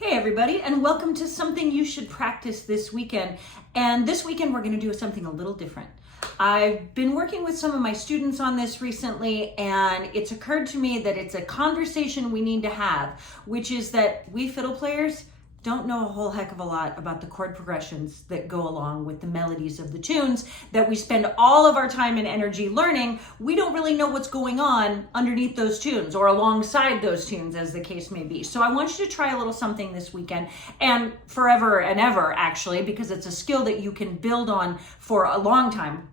Hey everybody, and welcome to something you should practice this weekend. And this weekend we're going to do something a little different. I've been working with some of my students on this recently, and it's occurred to me that it's a conversation we need to have, which is that we fiddle players don't know a whole heck of a lot about the chord progressions that go along with the melodies of the tunes that we spend all of our time and energy learning. We don't really know what's going on underneath those tunes or alongside those tunes, as the case may be. So I want you to try a little something this weekend, and forever and ever actually, because it's a skill that you can build on for a long time.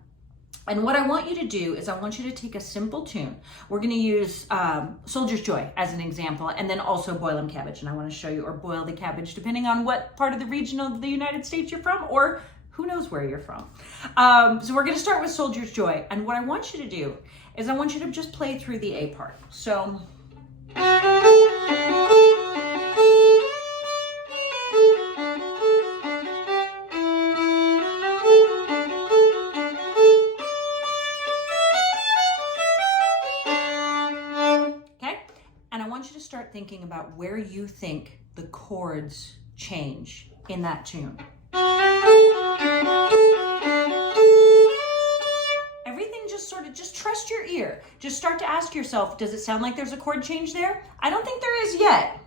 And what I want you to do is I want you to take a simple tune. We're going to use Soldier's Joy as an example, and then also Boil 'em Cabbage. And I want to show you, or Boil the Cabbage, depending on what part of the region of the United States you're from, or who knows where you're from. So we're going to start with Soldier's Joy. And what I want you to do is I want you to just play through the A part. So... start thinking about where you think the chords change in that tune. Everything just trust your ear. Just start to ask yourself, does it sound like there's a chord change there? I don't think there is yet.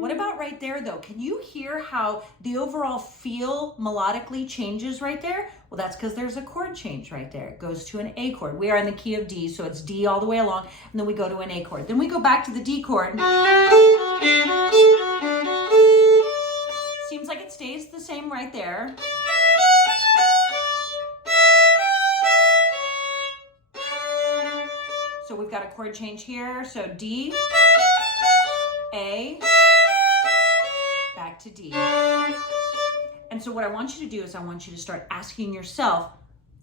What about right there though? Can you hear how the overall feel melodically changes right there? Well, that's because there's a chord change right there. It goes to an A chord. We are in the key of D, so it's D all the way along, and then we go to an A chord. Then we go back to the D chord. Seems like it stays the same right there. So we've got a chord change here. So D, A, back to D. And so what I want you to do is I want you to start asking yourself,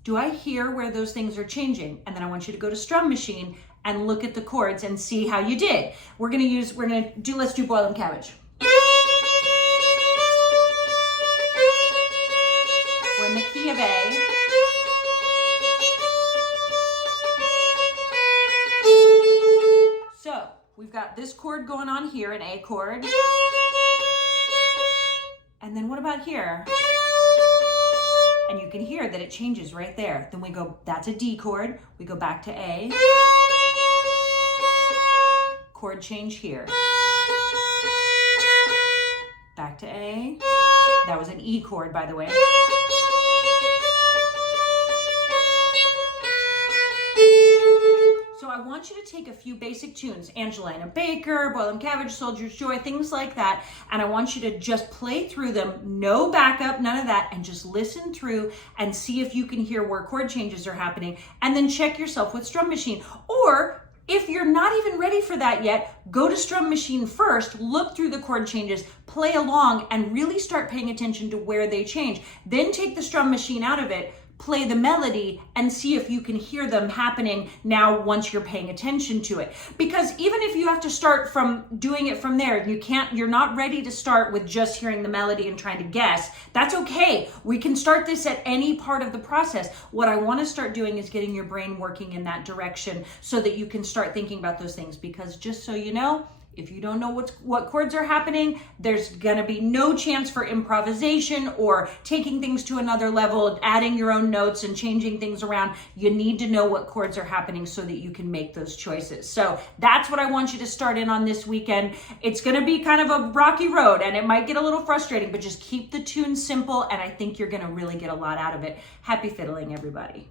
do I hear where those things are changing? And then I want you to go to Strum Machine and look at the chords and see how you did. Let's do Boil 'em Cabbage. We're in the key of A. So we've got this chord going on here, an A chord. And then what about here? And you can hear that it changes right there. Then we go, that's a D chord. We go back to A. Chord change here. Back to A. That was an E chord, by the way. So I want you to take a few basic tunes, Angelina Baker, Boil 'em Cabbage, Soldier's Joy, things like that, and I want you to just play through them, no backup, none of that, and just listen through and see if you can hear where chord changes are happening, and then check yourself with Strum Machine. Or if you're not even ready for that yet, go to Strum Machine first, look through the chord changes, play along, and really start paying attention to where they change. Then take the Strum Machine out of it, play the melody, and see if you can hear them happening now once you're paying attention to it. Because even if you have to start from doing it from there, you're not ready to start with just hearing the melody and trying to guess, that's okay. We can start this at any part of the process. What I want to start doing is getting your brain working in that direction so that you can start thinking about those things. Because just so you know, if you don't know what chords are happening, there's gonna be no chance for improvisation or taking things to another level, adding your own notes and changing things around. You need to know what chords are happening so that you can make those choices. So that's what I want you to start in on this weekend. It's gonna be kind of a rocky road and it might get a little frustrating, but just keep the tune simple and I think you're gonna really get a lot out of it. Happy fiddling, everybody.